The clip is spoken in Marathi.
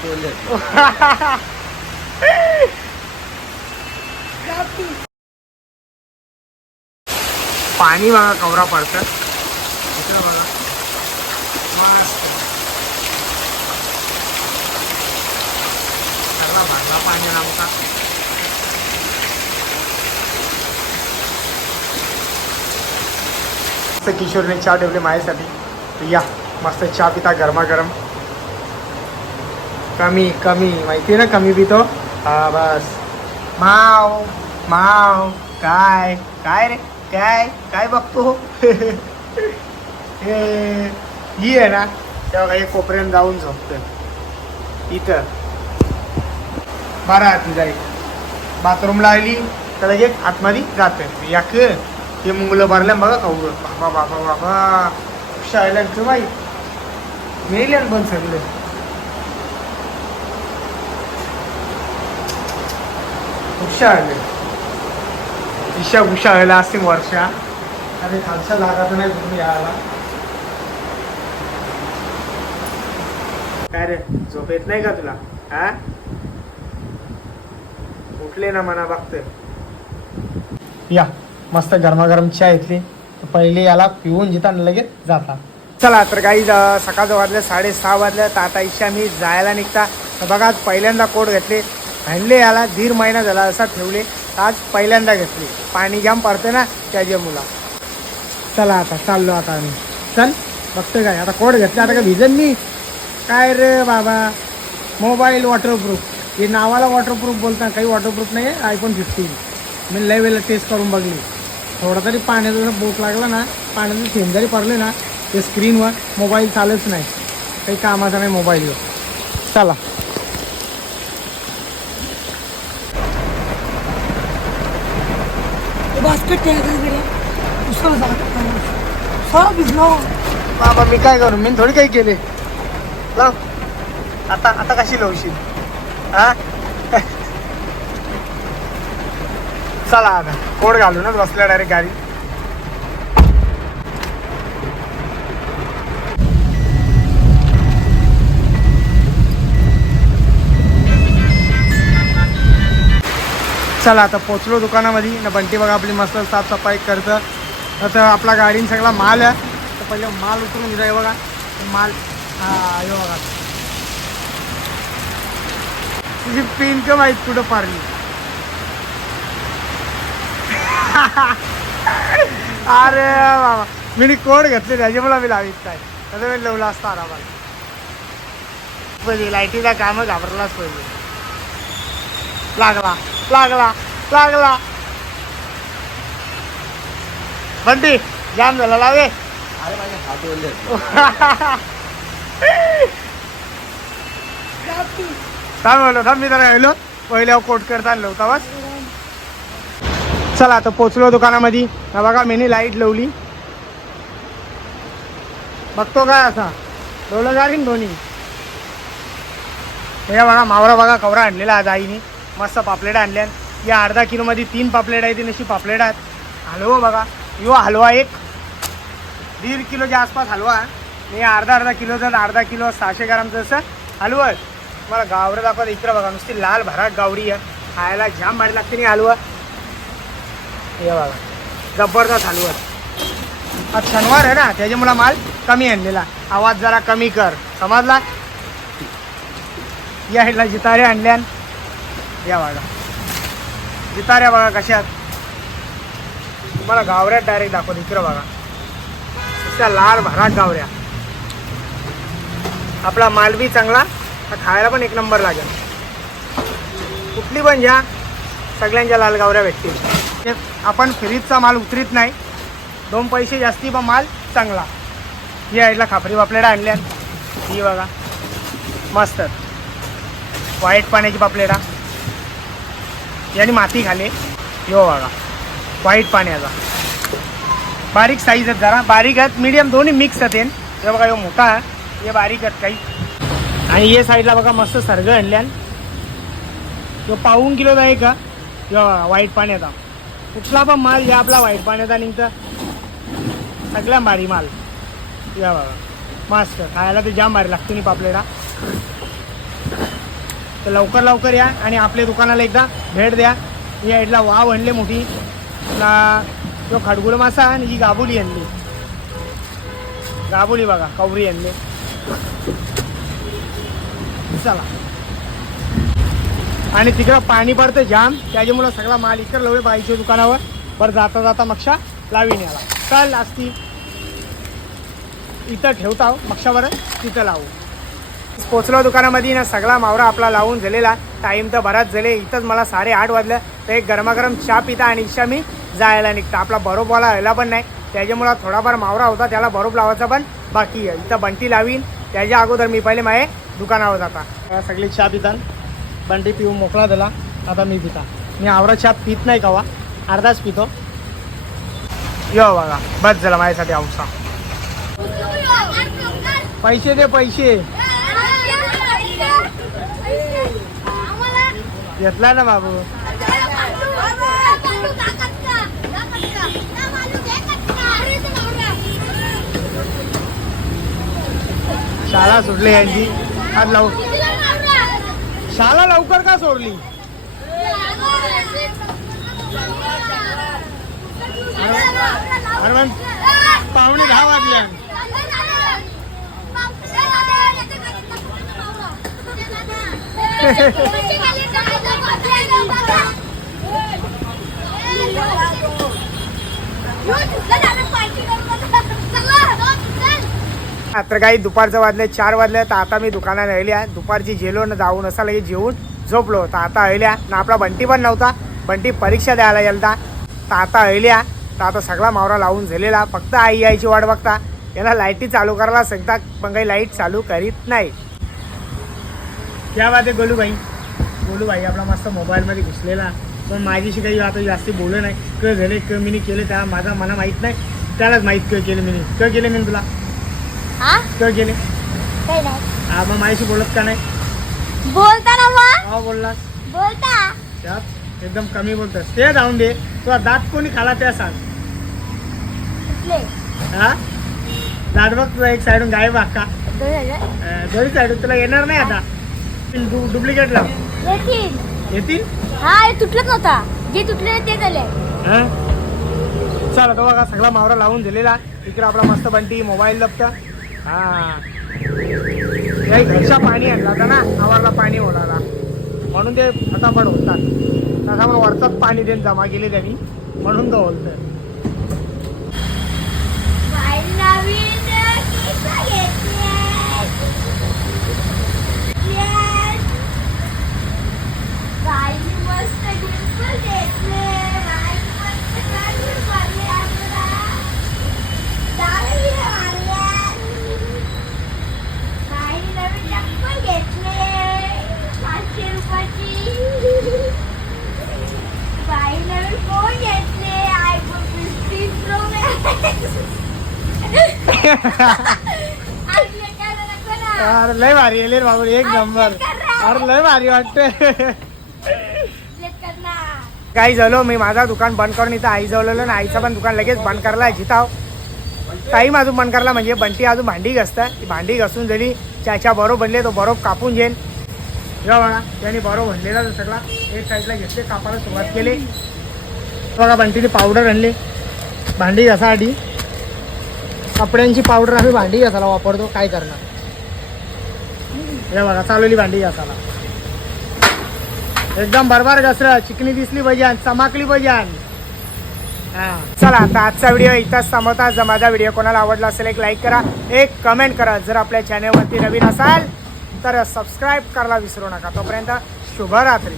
पाणी बघा, कवरा पडतं इकडं बघा. मस्त. सगळा भाजला पाणी आमचा किशोरने चहा ठेवले माझ्यासाठी. कमी कमी. माहिती आहे ना कमी पितो? हा बस. माव माव. काय? काय रे? काय? काय बघतो? हे ही आहे ना तेव्हा काही कोपऱ्यात जाऊन झोपतं इथं. बारा ती जाईल. बाथरूमला आली तर लगेच आतमध्ये जातं याक ते मुलं भरल्या बघा खाऊ बाबा बाबा बाबा. शाळेला माहीत मेले पण सगळे. हुशाळले ईशा हुशाळला असते वर्षा. अरे खालच्या जागा तर नाही तुम्ही यायला. काय रे झोप येत नाही का तुला? हा? उठले ना मना बघते. या मस्त गरमागरम चहा घेतली. पहिले याला पिऊन जिता लगेच जाता. चला तर काही सकाळचं वाजल्या साडेसहा वाजल्या तर आता इच्छा मी जायला निघता. तर बघा पहिल्यांदा कोट घेतले. भांडले याला दीड महिना झाला असा ठेवले आज पहिल्यांदा घेतले. पाणी जाम पडते ना त्याच्या मुला चला आता चाललो आता आम्ही. चल बघते काय आता कोड घेतला आता काय भिजन मी काय रे बाबा? मोबाईल वॉटरप्रूफ हे नावाला वॉटरप्रूफ बोलता काही वॉटरप्रूफ नाही आहे आयफोन फिफ्टीन मी लय वेळेला टेस्ट करून बघली. थोडा तरी पाण्याचा बोट लागला ना पाण्याचं थेंब जरी पडले ना ते स्क्रीनवर मोबाईल चालत नाही. काही कामाचा नाही मोबाईलवर चला. आहे दुसरं बाबा मी काय करू? मी थोडी काही केले. लाव. आता आता कशी लावशील? हा? चला आता. कोड घालूनच बसल्या डायरेक्ट गाडी चला आता पोचलो दुकानामध्ये. ना बंटी बघा आपली मस्त साफसफाई करतं. तसं आपला गाडीन सगळा माल आहे. तर पहिले माल उतरून जाय बघा. माल हा बघा. तुझी पिन का माहीत कुठं पारली? अरे बाबा. मी कोड घेतले त्याचे मला मी लावित काय? तसं मी लवला असता आरामात पहिले लाईटीचा काम घाबरलाच पहिले. लागला लागला लागला. बंटी जाम झाला लावे अरे माझे हात ओले काय म्हणलो थांब मी जरा गेलो पहिले कोट करता आणलं होता बस. चला आता पोचलो दुकानामध्ये. बघा मीनी लाइट लावली. बघतो काय असा डोलं जाईन दोन्ही. हे बघा मावरा बघा कवरा आणलेला आज आईने. मस्त पापलेट आणल्यान या अर्धा किलोमध्ये तीन पापलेट आहे ती नशी पापलेट आहेत. हलवा बघा. यो हलवा एक. दीड किलोच्या आसपास हलवा. आहे. आणि अर्धा अर्धा किलोचा अर्धा किलो सहाशे ग्रामचं असं हलवं आहे. मला गावरं दाखवत इकडं बघा नुसती लाल भराट गावरी आहे. खायला जाम भारी लागते नाही हलवा. हे बघा. जबरदस्त हलवा आज शनिवार आहे ना त्याच्यामुळं माल कमी आणलेला. आवाज जरा कमी कर. समजला? या हेडला जितारे आणल्यान. या बघा. जिताऱ्या बघा कशात. तुम्हाला गावऱ्यात डायरेक्ट दाखवत. इकडं बघा. त्या लाल भराट गावऱ्या. आपला माल बी चांगला खायला पण एक नंबर लागेल. कुठली पण घ्या सगळ्यांच्या लाल गावऱ्या भेटतील. ते आपण फ्रीजचा माल उतरीत नाही. दोन पैसे जास्ती पण माल चांगला. ही आईला खापरी पापलेटा आणल्या ही बघा. मस्त. व्हाईट पाण्याची पापलेटा याने माती खाली. यो बघा व्हाईट पाण्याचा. बारीक साईज आहेत जरा. बारीक आहेत. मीडियम दोन्ही मिक्स आहेत हे. बघा यो मोठा आहे. हे बारीक आहेत काही. आणि हे साईडला बघा मस्त सर्ग आणल्यान. तो पाऊन किलोचा आहे का? यो बघा व्हाईट पाण्याचा. कुठला पण माल या आपला व्हाईट पाण्याचा निघतं. सगळ्या भारी माल. या बघा मस्त. खायला ते जाम भारी लागते नाही पापलेटा. तर लवकर लवकर या आणि आपल्या दुकानाला एकदा भेट द्या. या साईडला वाव आणले मोठी. ला तो खडगुळ मासा आणि ही गाबुली आणली. गाबुली बघा कवरी आणली. चला. आणि तिकडं पाणी पडतं जाम. त्याच्यामुळं सगळा माल इकडं लवळे बाईच्या दुकानावर. बरं जाता जाता मक्षा लावीन याला. चल असती इथं ठेवता मक्षावर तिथं लावू. पोचलो दुकानामध्ये ना सगळा मावरा आपला लावून झालेला. टाईम तर बराच झाले इथंच मला साडे आठ वाजलं. तर एक गरमागरम चहा पिता आणि इच्छा मी जायला निघता. आपला बरोब वाला पण नाही. त्याच्यामुळं थोडाफार मावरा होता त्याला बरोब लावायचा पण बाकी आहे. इथं बंटी लावीन. त्याच्या अगोदर मी पहिले माझे दुकानावर जाता. आता सगळी चहा पितान बंटी पिऊन मोकळा दिला आता मी पिता. मी आवरा चहा पित नाही कवा. अर्धाच पितो. यो बघा बस झाला माझ्यासाठी आवसा. पैसे दे पैसे. घेतला ना बाबू. शाळा सोडली यांची. आज लव शाळा लवकर का सोडली? हरवंत पाहुणे दहा वाजल्या तर काही दुपारचं वाजले चार वाजले तर आता मी दुकानात राहिल्या दुपारची जेलो न जाऊन असा लगेच जेवून झोपलो. तर आता अहिल्या ना आपला बंटी पण नव्हता. बंटी परीक्षा द्यायला गेलता. तर आता अहिल्या तर आता सगळा मावरा लावून झालेला. फक्त आई आईची वाट बघता. याला लाईटी चालू करायला सांगता पण काही लाइट चालू करीत नाही. क्या बात आहे गोलू भाई? गोलू भाई आपला मस्त मोबाईलमध्ये घुसलेला. पण माझ्याशी काही आता जास्त बोललं नाही क झाले क मी केले त्या माझा मला माहीत नाही. त्यालाच माहीत क केलं मी क केले मी तुला? क केले? हा मग माझ्याशी बोलत का नाही? बोलता ना मग. हा बोललास. बोलता. त्यात एकदम कमी बोलतोस. ते जाऊन दे. तुला दात कोणी खाला त्या सांग. हा? दात बघ तुला एक साईडून दोन हजार? अं, दोन्ही साईडून तुला येणार नाही आता. डुप्लिकेट लाव येतील. येतील? हा हे तुटलंच नव्हता. जे तुटले ते झाले. हा? चला तो बघा सगळा मावरा लावून दिलेला. इकडे आपला मस्त बंटी मोबाईल लपत हा. काही घरच्या पाणी आणला होता ना आवारला पाणी ओढाला म्हणून ते फटाफट होतात त्याच्यामुळे वरचाच पाणी देऊन जमा केले त्यांनी. म्हणून तो होतं नवीन किस्सा घेतले अरे लय भारी आहे लय बाबू एक नंबर. अरे लय भारी वाटतं काही झालो मी माझा दुकान बंद करून इथं आई जवळलं आणि आईचं पण दुकान लगेच बंद करायला जिताव. टाईम अजून बंद करला म्हणजे बंटी अजून भांडी घसतं ती भांडी घसून झाली चायच्या बरोबर बनले तो बरोबर कापून घेईन. जेव्हा बघा त्यांनी बरोबर भरलेला तो सगळा. एक साईडला घेतले कापायला सुरुवात केली. बघा बंटीने पावडर आणली. भांडी घासासाठी. कपड्यांची पावडर आम्ही भांडी घासायला वापरतो काय करणार? हे बघा चालवली भांडी घासायला. एकदम भरभर घसर चिकनी दिसली बजान चमाकली बजान हा. चला आता आजचा व्हिडिओ इथंच थांबवता. जर माझा व्हिडिओ कोणाला आवडला असेल एक लाईक करा एक कमेंट करा. जर आपल्या चॅनलवरती नवीन असाल तर सबस्क्राईब करायला विसरू नका. तोपर्यंत शुभरात्री.